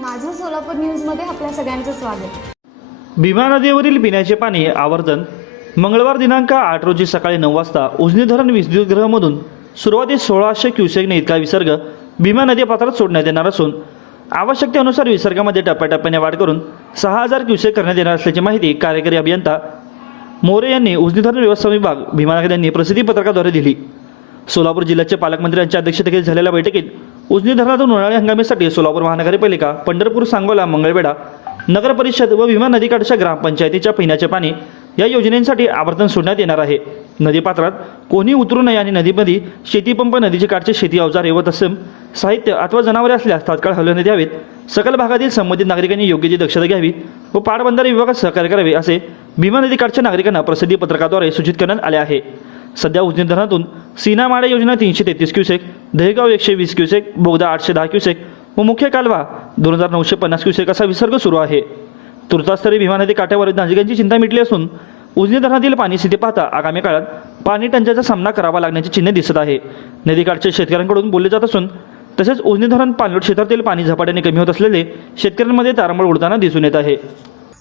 माझं सोलापूर न्यूजमध्ये आपल्या सगळ्यांचं स्वागत. भीमा नदीवरील पिण्याचे पाणी आवर्तन मंगळवार दिनांक आठ रोजी सकाळी नऊ वाजता उजनी धरण विद्युतगृहामधून सुरुवातीस सोळाशे क्युसेकने इतका विसर्ग भीमा नदी पात्रात सोडण्यात येणार असून आवश्यकतेनुसार विसर्गामध्ये टप्प्याटप्प्याने वाढ करून सहा हजार क्युसेक करण्यात येणार असल्याची माहिती कार्यकारी अभियंता मोरे यांनी उजनी धरण व्यवस्था विभाग भीमा नगर यांनी प्रसिद्धी पत्रकाद्वारे दिली. सोलापूर जिल्ह्याचे पालकमंत्र्यांच्या अध्यक्षतेखाली झालेल्या बैठकीत उजनी धरणातून उन्हाळी हंगामीसाठी सोलापूर महानगरपालिका पंढरपूर सांगोला मंगळवेढा नगर परिषद व भीमा नदीकाठच्या ग्रामपंचायतीच्या पिण्याचे पाणी या योजनेसाठी आवर्तन सोडण्यात येणार आहे. नदीपात्रात कोणी उतरू नये आणि नदीमध्ये शेतीपंप नदीचे काठचे शेती अवजारे व तसं साहित्य अथवा जनावरे असल्यास तात्काळ हलवण्यात यावेत. सकल भागातील संबंधित नागरिकांनी योग्य ती दक्षता घ्यावी व पाटबंधारे विभागात सहकार्य करावे असे भीमा नदीकाठच्या नागरिकांना प्रसिद्धी पत्रकाद्वारे सूचित करण्यात आले आहे. सध्या उजनी धरणातून सीनामाडे योजना तीनशे तेहतीस क्युसेक दहेगाव एकशे वीस क्युसेक बोगदा आठशे दहा क्युसेक व मुख्य कालवा दोन हजार नऊशे पन्नास क्युसेक असा विसर्ग सुरू आहे. तुर्तास्तरी भीमा नदी काठावर नागरिकांची चिंता मिटली असून उजनी धरणातील पाणी स्थिती पाहता आगामी काळात पाणी टंचाईचा सामना करावा लागण्याची चिन्हे दिसत आहे. नदीकाठच्या शेतकऱ्यांकडून बोलले जात असून तसेच उजनी धरण पाणलोट क्षेत्रातील पाणी झपाट्याने कमी होत असलेले शेतकऱ्यांमध्ये तारंबळ उडताना दिसून येत आहे.